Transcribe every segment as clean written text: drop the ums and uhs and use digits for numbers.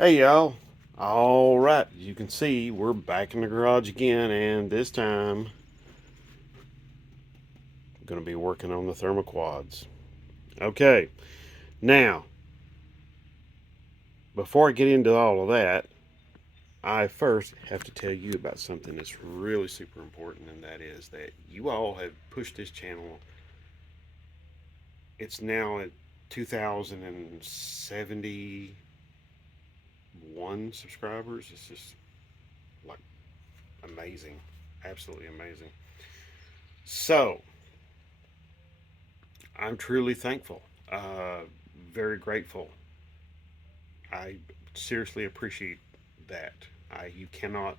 Hey y'all. All right, you can see we're back in the garage again, and this time I'm going to be working on the thermoquads. Okay, now before I get into all of that, I first have to tell you about something that's really super important, and that is that you all have pushed this channel. It's now at 2,071 subscribers. It's just like amazing, absolutely amazing. So, I'm truly thankful, very grateful. I seriously appreciate that. You cannot.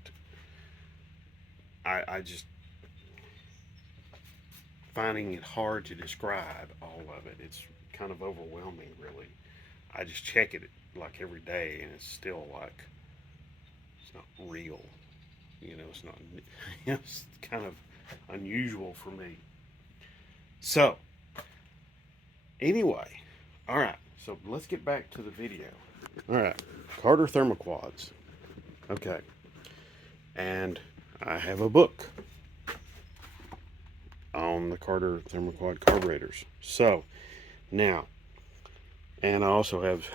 I just finding it hard to describe all of it. It's kind of overwhelming, really. I just check it like every day, and it's still like it's not real. It's not. It's kind of unusual for me. So anyway, all right. So let's get back to the video. All right, Carter Thermoquads. Okay, and I have a book on the Carter Thermoquad carburetors. So now, and I also have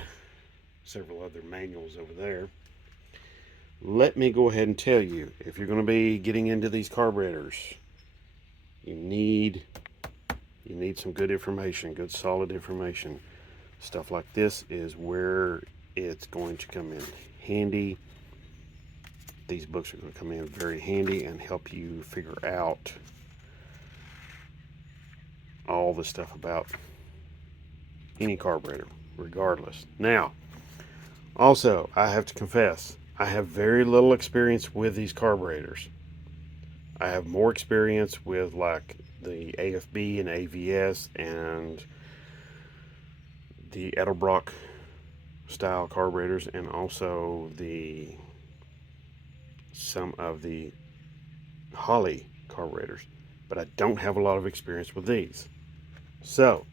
several other manuals over there. Let me go ahead and tell you, if you're going to be getting into these carburetors, you need some good information, good solid information. Stuff like this is where it's going to come in handy. These books are going to come in very handy and help you figure out all the stuff about any carburetor, regardless. Now, also, I have to confess, I have very little experience with these carburetors. I have more experience with like the AFB and AVS and the Edelbrock style carburetors, and also the some of the Holly carburetors, but I don't have a lot of experience with these. So,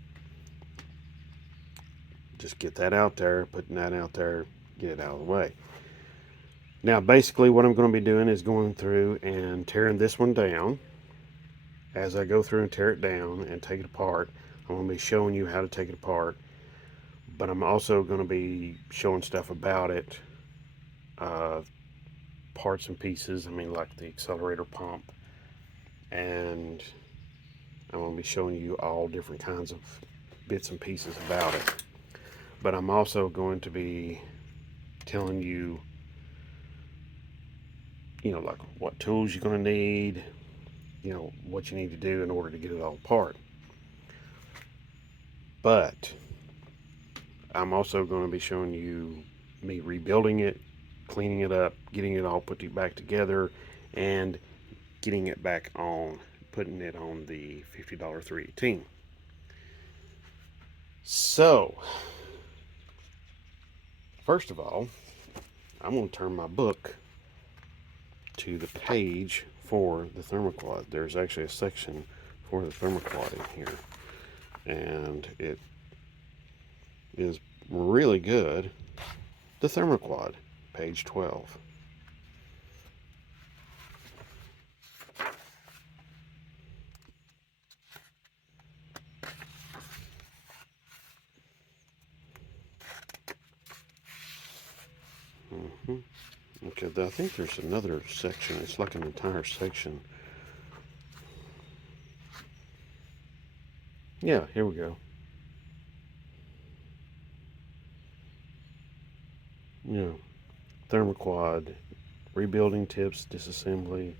just get that out there, putting that out there, get it out of the way. Now, basically, what I'm going to be doing is going through and tearing this one down. As I go through and tear it down and take it apart, I'm going to be showing you how to take it apart, but I'm also going to be showing stuff about it, uh, parts and pieces. I mean, like the accelerator pump, and I'm going to be showing you all different kinds of bits and pieces about it. But I'm also going to be telling you, like what tools you're going to need, what you need to do in order to get it all apart. But I'm also going to be showing you me rebuilding it, cleaning it up, getting it all put back together, and getting it back on, putting it on the $50 318. So, first of all, I'm going to turn my book to the page for the Thermoquad. There's actually a section for the Thermoquad in here, and it is really good. The Thermoquad, page 12. Mm-hmm. Okay, I think there's another section. It's like an entire section. Yeah, here we go. Yeah, Thermoquad, rebuilding tips, disassembly,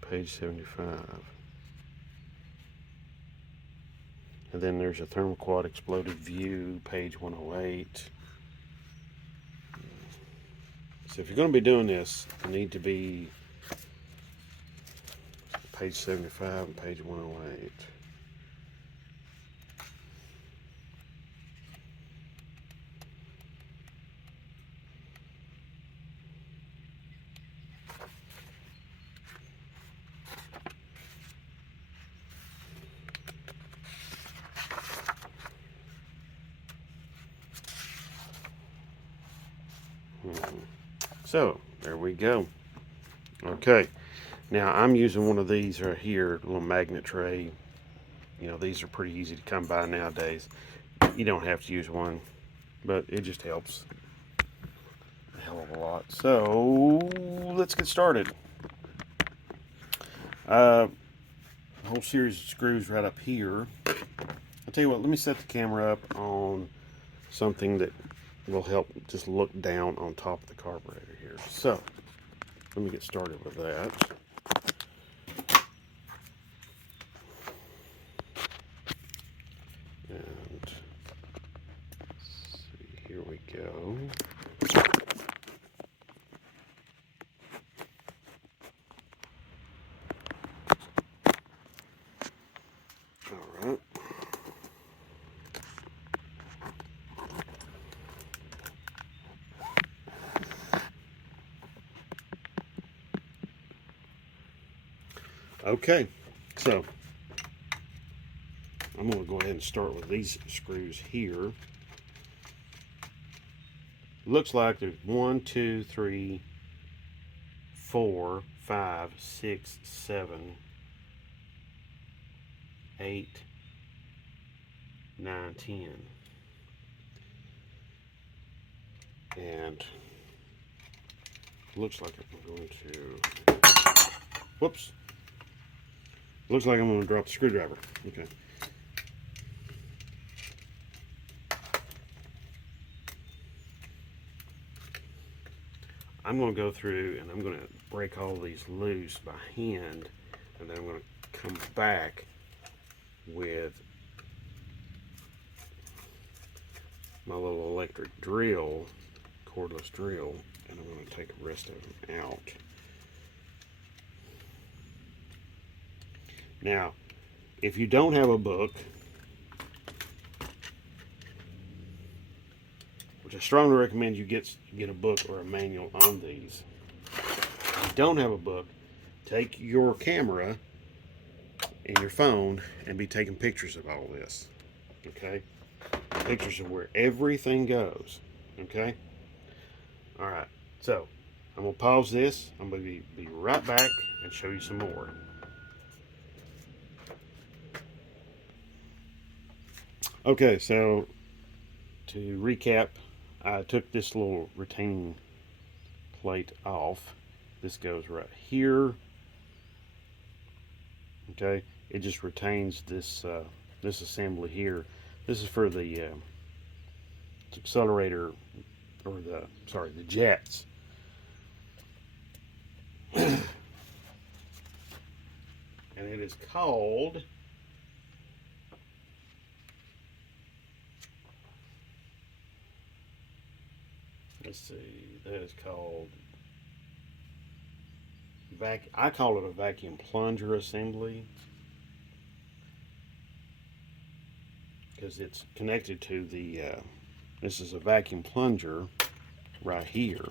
page 75. And then there's a Thermoquad exploded view, page 108. So if you're going to be doing this, you need to be page 75 and page 108. So there we go. Okay, now I'm using one of these right here, a little magnet tray. You know, these are pretty easy to come by nowadays. You don't have to use one, but it just helps a hell of a lot. So let's get started. A whole series of screws right up here. I'll tell you what, let me set the camera up on something that will help just look down on top of the carburetor here. So let me get started with that. And see, here we go. All right. Okay, so I'm going to go ahead and start with these screws here. Looks like there's 1, 2, 3, 4, 5, 6, 7, 8, 9, 10. And looks like I'm going to, whoops. Looks like I'm going to drop the screwdriver. Okay. I'm going to go through and I'm going to break all these loose by hand, and then I'm going to come back with my little electric drill, cordless drill, and I'm going to take the rest of them out. Now, if you don't have a book, which I strongly recommend you get a book or a manual on these. If you don't have a book, take your camera and your phone and be taking pictures of all this. Okay? Pictures of where everything goes. Okay? Alright, so I'm going to pause this. I'm going to be right back and show you some more. Okay, so to recap, I took this little retaining plate off. This goes right here. Okay, it just retains this this assembly here. This is for the accelerator, or the jets. And it is called, let's see, that is called I call it a vacuum plunger assembly, because it's connected to the this is a vacuum plunger right here,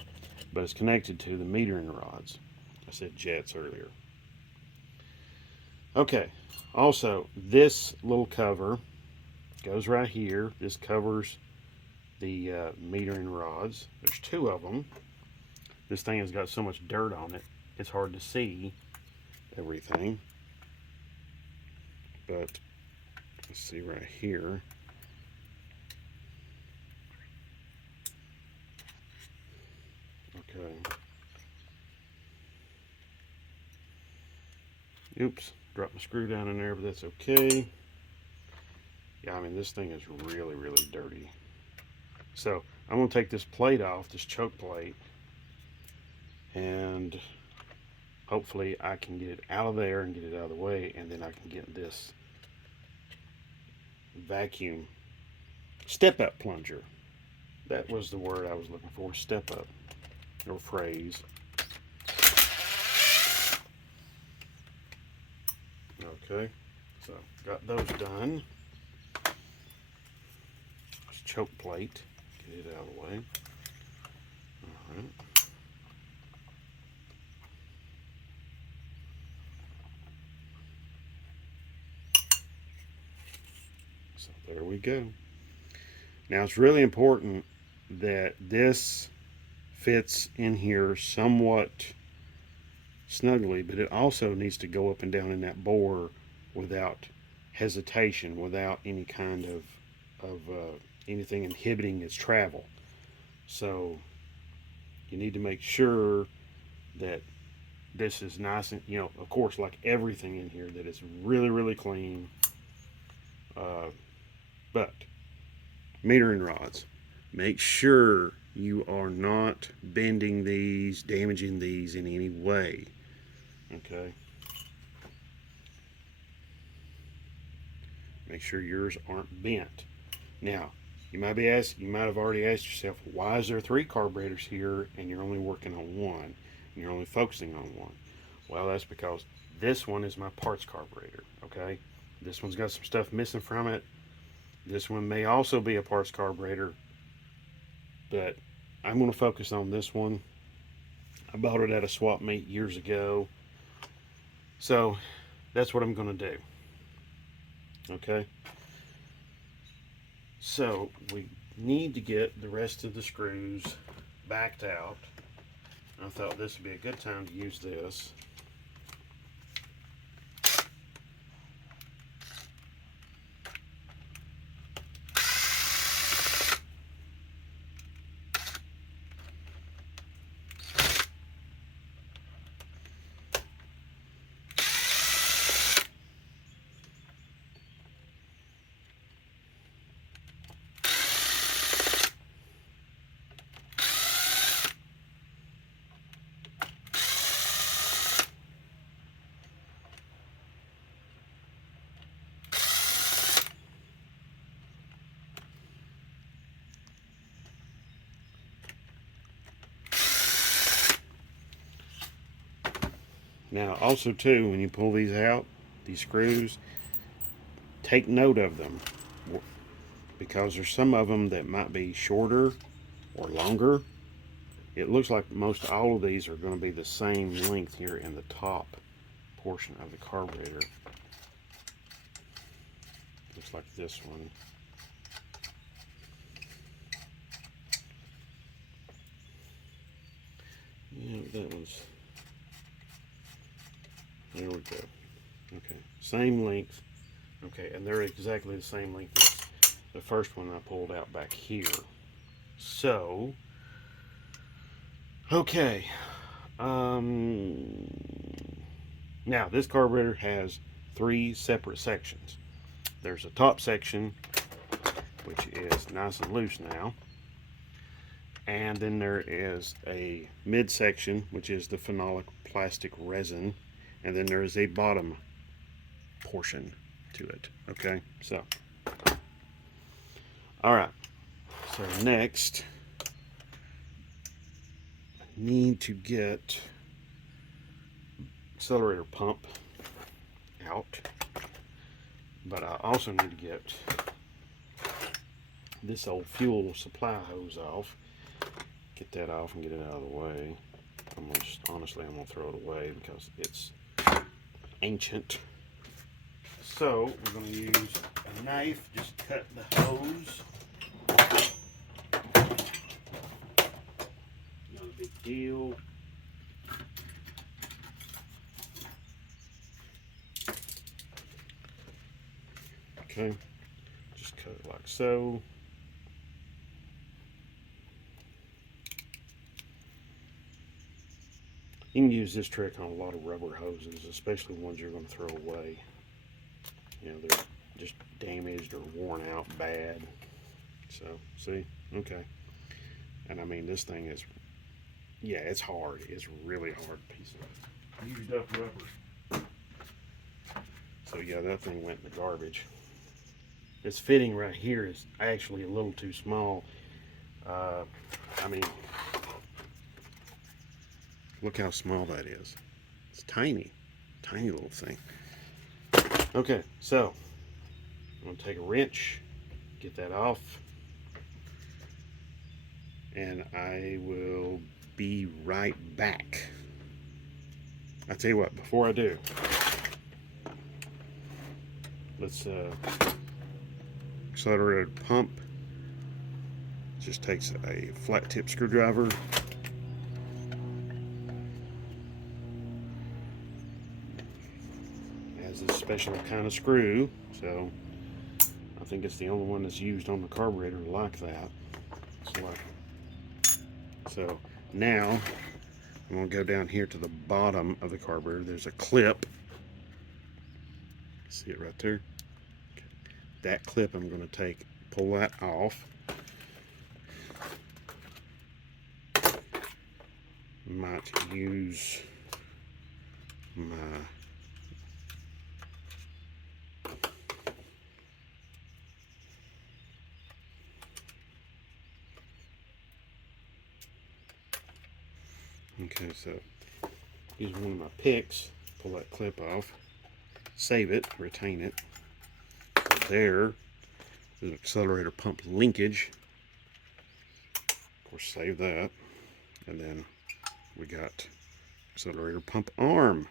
but it's connected to the metering rods. I said jets earlier. Okay, also this little cover goes right here. This covers the metering rods. There's two of them. This thing has got so much dirt on it, it's hard to see everything. But let's see right here. Okay. Oops, dropped my screw down in there, but that's okay. Yeah, I mean, this thing is really, really dirty. So I'm going to take this plate off, this choke plate, and hopefully I can get it out of there and get it out of the way, and then I can get this vacuum step-up plunger. That was the word I was looking for, step-up, or phrase. Okay, so got those done. This choke plate, get it out of the way. All right. So there we go. Now it's really important that this fits in here somewhat snugly, but it also needs to go up and down in that bore without hesitation, without any kind of anything inhibiting its travel. So you need to make sure that this is nice and, of course, like everything in here, that it's really, really clean. But metering rods, make sure you are not bending these, damaging these in any way. Okay. Make sure yours aren't bent. Now, you might have already asked yourself, why is there 3 carburetors here and you're only working on one? And you're only focusing on one. Well, that's because this one is my parts carburetor. Okay. This one's got some stuff missing from it. This one may also be a parts carburetor, but I'm going to focus on this one. I bought it at a swap meet years ago, so that's what I'm going to do. Okay, so we need to get the rest of the screws backed out. I thought this would be a good time to use this. Now, also too, when you pull these out, these screws, take note of them, because there's some of them that might be shorter or longer. It looks like most all of these are going to be the same length here in the top portion of the carburetor. Looks like this one. Yeah, that one's, there we go. Okay, same length. Okay, and they're exactly the same length as the first one I pulled out back here. So, okay. Now this carburetor has 3 separate sections. There's a top section, which is nice and loose now. And then there is a mid section, which is the phenolic plastic resin. And then there is a bottom portion to it. Okay, so. Alright, so next, I need to get accelerator pump out. But I also need to get this old fuel supply hose off. Get that off and get it out of the way. Honestly, I'm going to throw it away because it's ancient. So we're going to use a knife, just cut the hose. Not a big deal. Okay, just cut it like so. You can use this trick on a lot of rubber hoses, especially ones you're going to throw away. They're just damaged or worn out bad. So, see? Okay. And I mean, this thing is, yeah, it's hard. It's really hard piece of used up rubber. So, yeah, that thing went in the garbage. This fitting right here is actually a little too small. I mean, look how small that is. It's tiny. Tiny little thing. Okay, so I'm going to take a wrench, get that off, and I will be right back. I tell you what, before I do, let's accelerator pump. Just takes a flat tip screwdriver, special kind of screw. So I think it's the only one that's used on the carburetor like that. So now I'm going to go down here to the bottom of the carburetor. There's a clip. See it right there? Okay. That clip I'm going to pull that off. Might use my okay, so use one of my picks, pull that clip off, save it, retain it. So there's an accelerator pump linkage. Of course, save that. And then we got accelerator pump arm,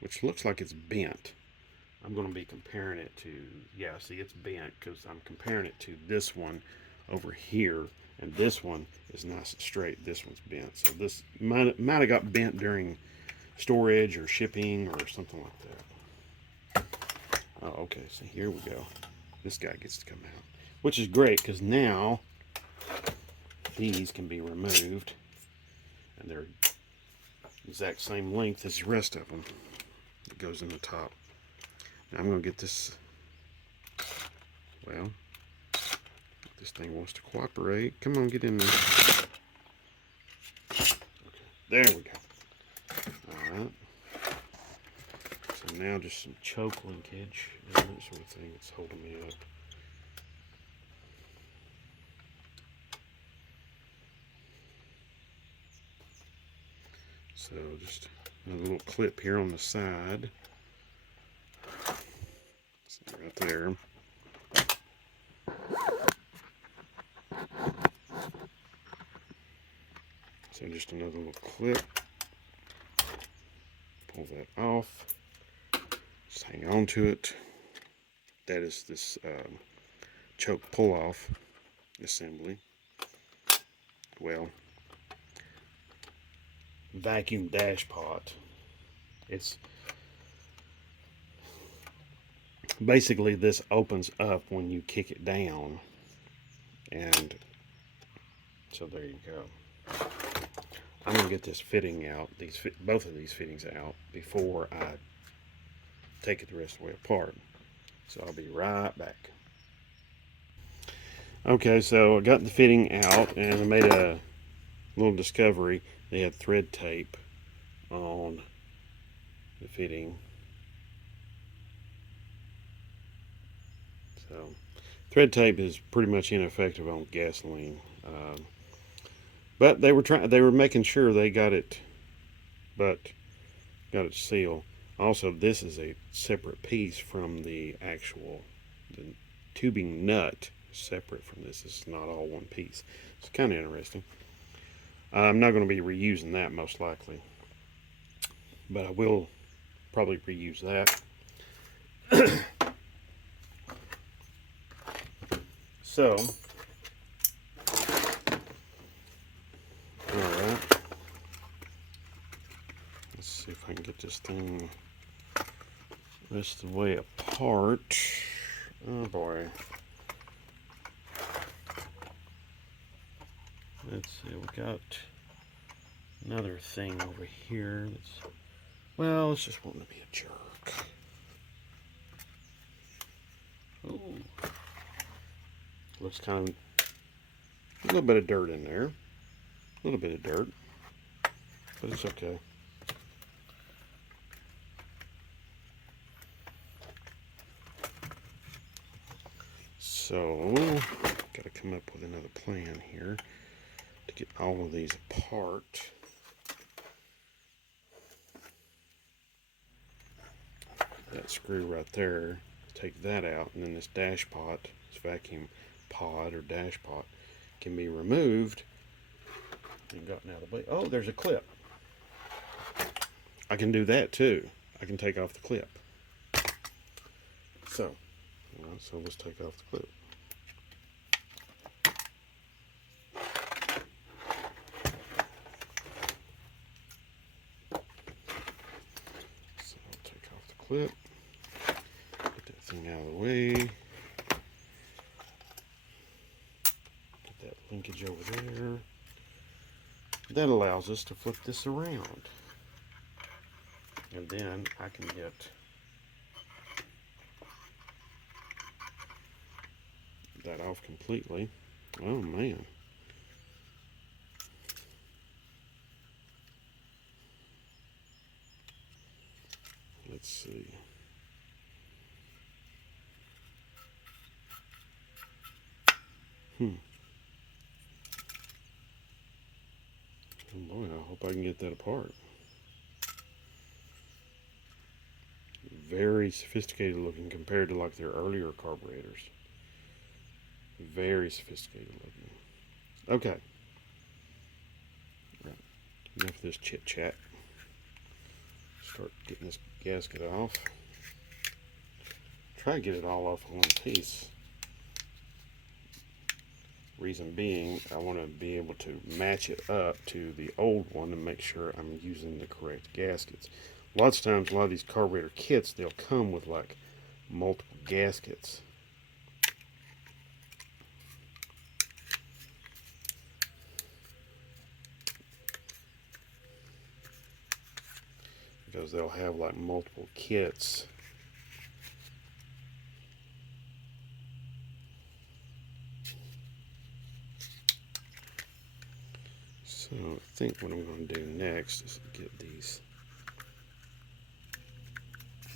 which looks like it's bent. I'm going to be comparing it to, yeah, see, it's bent because I'm comparing it to this one over here, and this one is nice and straight. This one's bent, so this might have got bent during storage or shipping or something like that. Oh, okay, so here we go. This guy gets to come out, which is great because now these can be removed, and they're exact same length as the rest of them. It goes in the top. Now I'm going to get this, well, this thing wants to cooperate. Come on, get in there. Okay, there we go. Alright. So now just some choke linkage and that sort of thing that's holding me up. So just a little clip here on the side. See right there. So just another little clip. Pull that off. Just hang on to it. That is this choke pull-off assembly. Well, vacuum dash pot. It's basically, this opens up when you kick it down, and so there you go. I'm gonna get this fitting out, both of these fittings out before I take it the rest of the way apart. So I'll be right back. Okay, so I got the fitting out and I made a little discovery. They had thread tape on the fitting. So thread tape is pretty much ineffective on gasoline. But they were making sure they got it sealed. Also, this is a separate piece from the tubing nut, separate from this. It's not all one piece. It's kind of interesting. I'm not going to be reusing that most likely, but I will probably reuse that. So, alright. Let's see if I can get this thing rest of the way apart. Oh boy. Let's see, we got another thing over here that's, well, it's just wanting to be a jerk. Ooh. Looks kind of, a little bit of dirt in there. A little bit of dirt. But it's okay. So, got to come up with another plan here to get all of these apart. That screw right there, take that out, and then this dash pot, this vacuum pod or dash pot, can be removed and gotten out of the way. Oh, there's a clip. I can do that too. I can take off the clip. So let's take off the clip. So I'll take off the clip. everything out of the way. Get that linkage over there. That allows us to flip this around. And then I can get that off completely. Oh man. Let's see. Oh boy, I hope I can get that apart. Very sophisticated looking compared to like their earlier carburetors. Very sophisticated looking. Okay. Right. Enough of this chit chat. Start getting this gasket off. Try to get it all off in one piece. Reason being, I want to be able to match it up to the old one and make sure I'm using the correct gaskets. Lots of times, a lot of these carburetor kits, they'll come with like multiple gaskets. Because they'll have like multiple kits. So I think what I'm going to do next is get these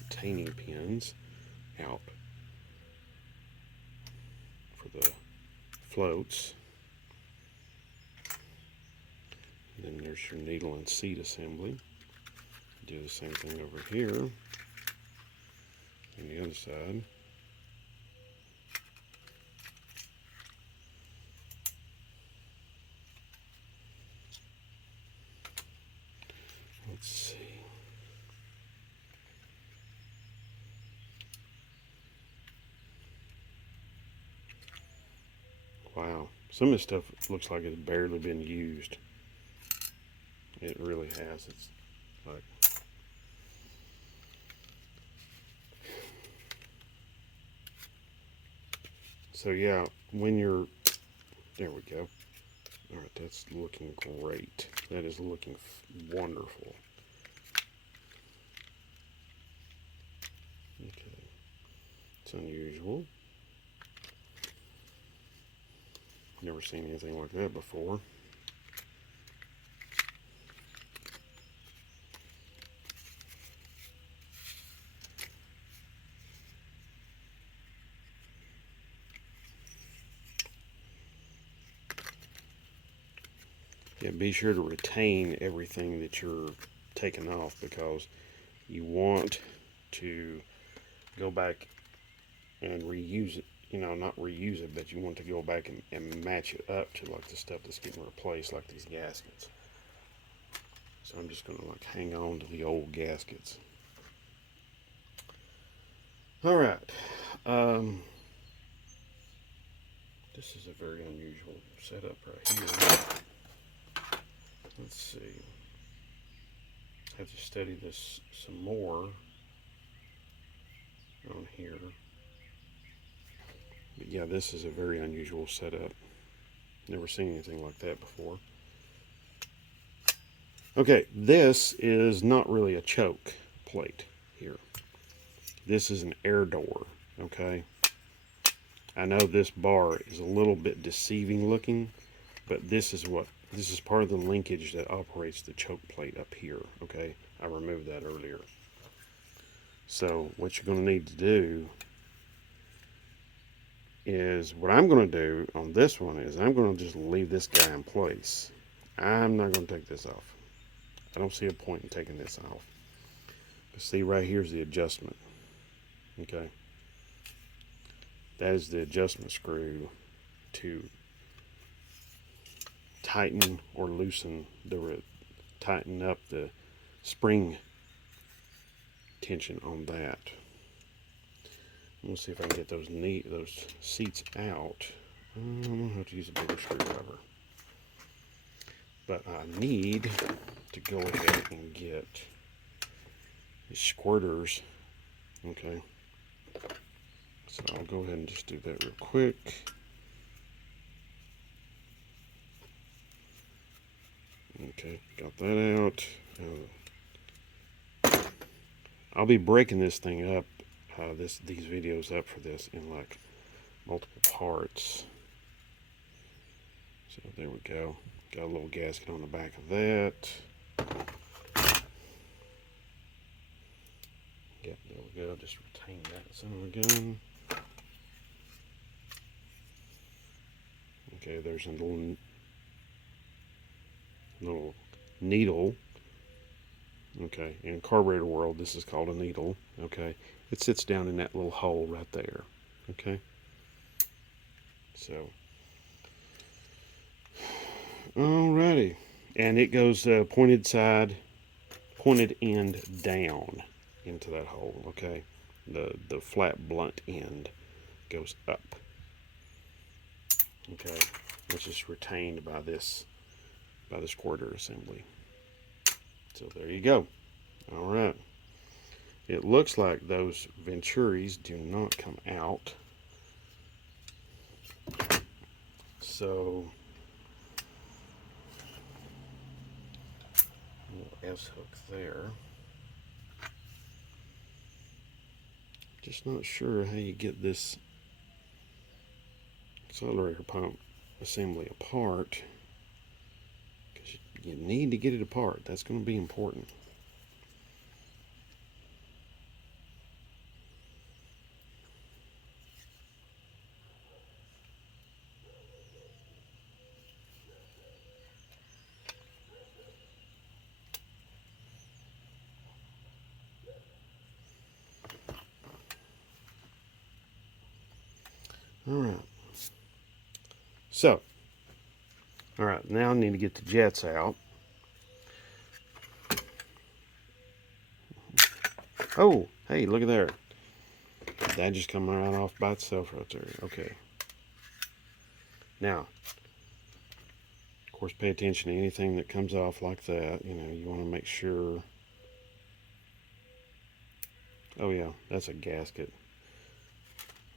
retaining pins out for the floats. And then there's your needle and seat assembly. Do the same thing over here on the other side. Let's see. Wow, some of this stuff looks like it's barely been used. It really has. It's like so yeah, when you're there we go. All right, that's looking great. That is looking wonderful. Okay, it's unusual. Never seen anything like that before. Yeah, be sure to retain everything that you're taking off because you want to go back and reuse it. You know, not reuse it, but you want to go back and match it up to like the stuff that's getting replaced, like these gaskets. So I'm just going to like hang on to the old gaskets. All right. This is a very unusual setup right here. Let's see. I have to study this some more on here. But yeah, this is a very unusual setup. Never seen anything like that before. Okay, this is not really a choke plate here. This is an air door, okay? I know this bar is a little bit deceiving looking, but this is part of the linkage that operates the choke plate up here, okay? I removed that earlier. So what you're going to need to do is, what I'm going to do on this one is I'm going to just leave this guy in place. I'm not going to take this off. I don't see a point in taking this off. See, right here's the adjustment, okay? That is the adjustment screw to tighten or loosen tighten up the spring tension on that. We'll see if I can get those seats out. I'm gonna have to use a bigger screwdriver, but I need to go ahead and get these squirters. Okay. So I'll go ahead and just do that real quick. Okay, got that out. I'll be breaking this thing up, these videos up for this in like multiple parts. So there we go. Got a little gasket on the back of that. Yep, there we go. Just retain that son of a gun. Okay, there's a little needle. Okay, in carburetor world, this is called a needle. Okay, it sits down in that little hole right there. Okay, so alrighty, and it goes pointed end down into that hole. Okay, the flat blunt end goes up. Okay, which is retained by this quarter assembly. So there you go. All right. It looks like those venturis do not come out. So little S hook there. Just not sure how you get this accelerator pump assembly apart, because you need to get it apart. That's going to be important. All right. So, all right, now I need to get the jets out. Oh, hey, look at there. That just come right off by itself right there. Okay. Now, of course, pay attention to anything that comes off like that. You know, you want to make sure. Oh yeah, that's a gasket.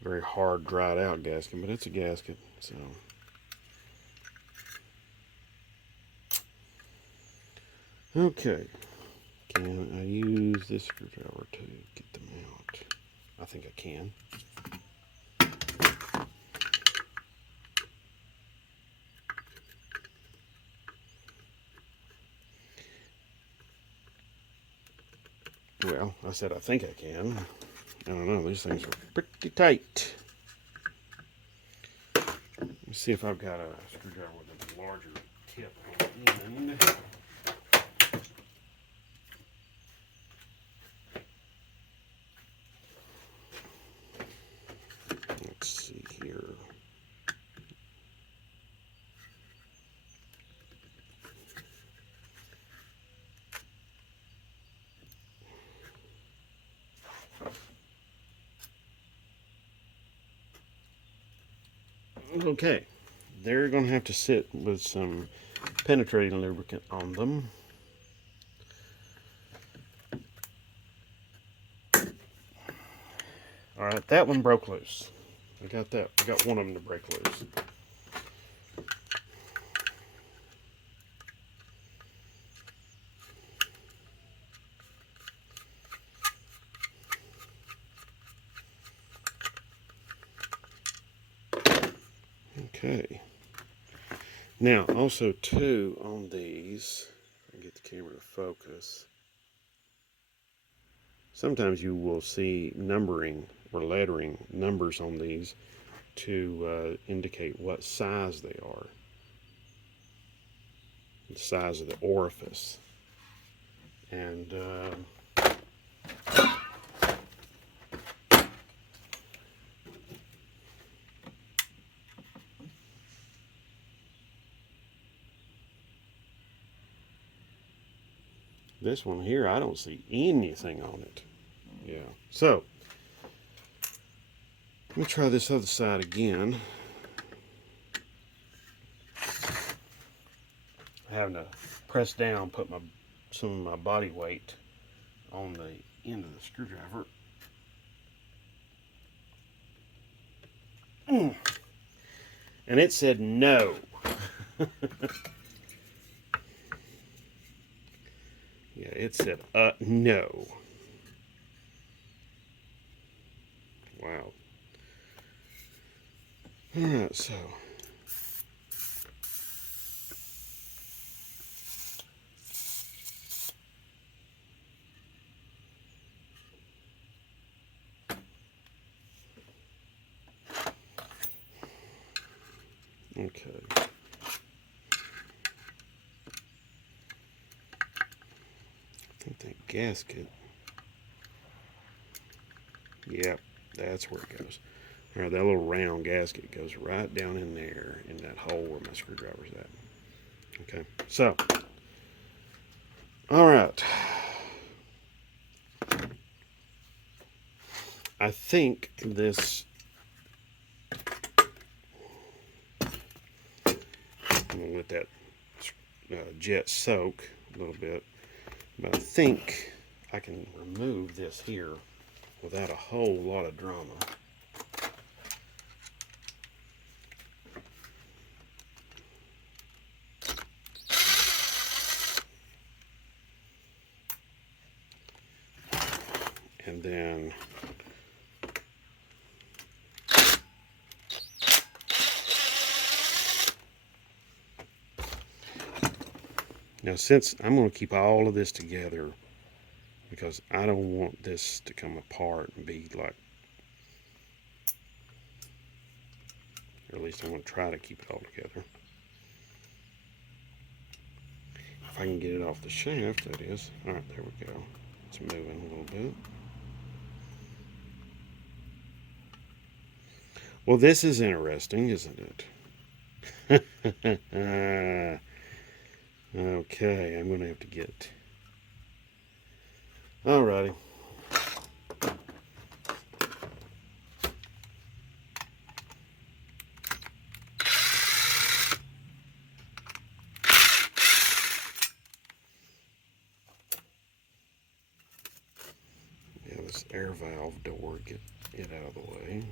Very hard, dried out gasket, but it's a gasket. So, okay. Can I use this screwdriver to get them out? I think I can. Well, I said I think I can. I don't know. These things are pretty tight. Let me see if I've got a screwdriver with a larger tip on the end. Let's see here. Okay, they're going to have to sit with some penetrating lubricant on them. All right, that one broke loose. I got that. I got one of them to break loose. Okay. Now, also too, on these, I get the camera to focus. Sometimes you will see numbering or lettering numbers on these to indicate what size they are. The size of the orifice. And this one here, I don't see anything on it. Yeah. So, let me try this other side again. Having to press down, put some of my body weight on the end of the screwdriver. And it said no. Yeah, it said no. Wow. Alright, so okay. I think that gasket. Yep, that's where it goes. Alright, that little round gasket goes right down in there in that hole where my screwdriver's at. Okay, so alright. I think this, I'm gonna let that jet soak a little bit, but I think I can remove this here without a whole lot of drama. And then now, since I'm going to keep all of this together because I don't want this to come apart and be like, or at least I'm going to try to keep it all together. If I can get it off the shaft, that is. All right, there we go. It's moving a little bit. Well, this is interesting, isn't it? Okay, I'm going to have to get. Alrighty. Yeah, this air valve door, get it out of the way.